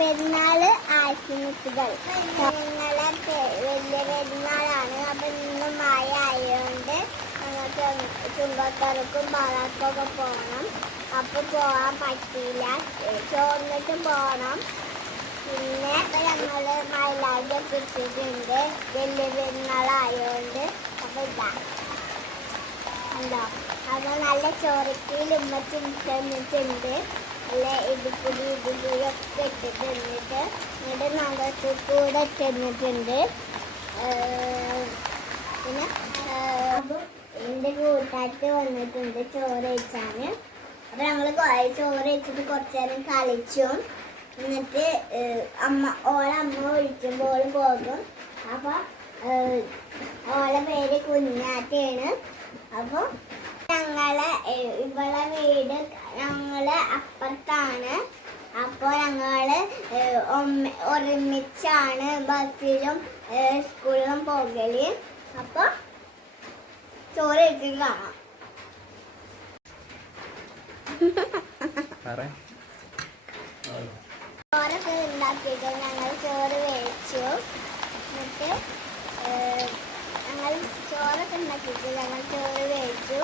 പെരുന്നാള് ആശംസകൾ. ഞങ്ങളെ വലിയ പെരുന്നാളാണ്. അപ്പൊ ഇന്ന് മഴ ആയതുകൊണ്ട് ഞങ്ങൾക്ക് ചുങ്കത്തറക്കും പാലാക്കൊക്കെ പോകണം. അപ്പൊ പോകാൻ പറ്റിയില്ല. ചോറിന്നിട്ട് പോകണം. പിന്നെ ഞങ്ങള് മൈലാഞ്ചൊക്കെ ഇട്ടിട്ടുണ്ട് വലിയ പെരുന്നാളായതുകൊണ്ട്. അപ്പൊ ഇതാ ഉണ്ടോ, അപ്പൊ നല്ല ചോറക്കിൽ ഉമ്മച്ച് തന്നിട്ടുണ്ട്. നല്ല ഇടിപ്പുടി ഒക്കെ ഇട്ടിട്ട് എന്നിട്ട് ഞങ്ങൾക്ക് കൂടെ തന്നിട്ടുണ്ട്. പിന്നെ എൻ്റെ കൂട്ടായിട്ട് വന്നിട്ടുണ്ട് ചോറ് കഴിച്ചാണ്. അപ്പൊ ഞങ്ങള് ചോറ് കഴിച്ചിട്ട് കുറച്ചു നേരം കളിച്ചു. എന്നിട്ട് ഓളമ്മ വിളിക്കുമ്പോൾ പോകും. അപ്പൊ ഓളെ പേര് കുഞ്ഞാറ്റയാണ്. അപ്പൊ ഇവളെ വീട് ഞങ്ങള് അപ്പുറത്താണ്. അപ്പൊ ഞങ്ങള് ഒരുമിച്ചാണ് ബസ്സിലും സ്കൂളിലും പോകല്. അപ്പൊ ചോറ് കഴിച്ചിട്ട് കാണാം. ചോറൊക്കെ ഉണ്ടാക്കിയിട്ട് ഞങ്ങൾ ചോറ് വേവിച്ചു. എന്നിട്ട് ഞങ്ങൾ ചോറൊക്കെ ഉണ്ടാക്കിയിട്ട് ഞങ്ങൾ ചോറ് വേവിച്ചു.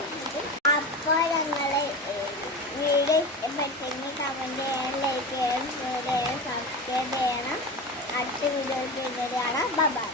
അപ്പോൾ ഞങ്ങൾ വീഡിയോ ഇഷ്ടപ്പെട്ടെങ്കിൽ കമൻറ്റ് ചെയ്യാൻ, ലൈക്ക് ചെയ്യാൻ, ഷെയർ ചെയ്യാൻ, സബ്സ്ക്രൈബ് ചെയ്യണം. അടുത്ത വീഡിയോയിൽ കാണാം. ബൈ.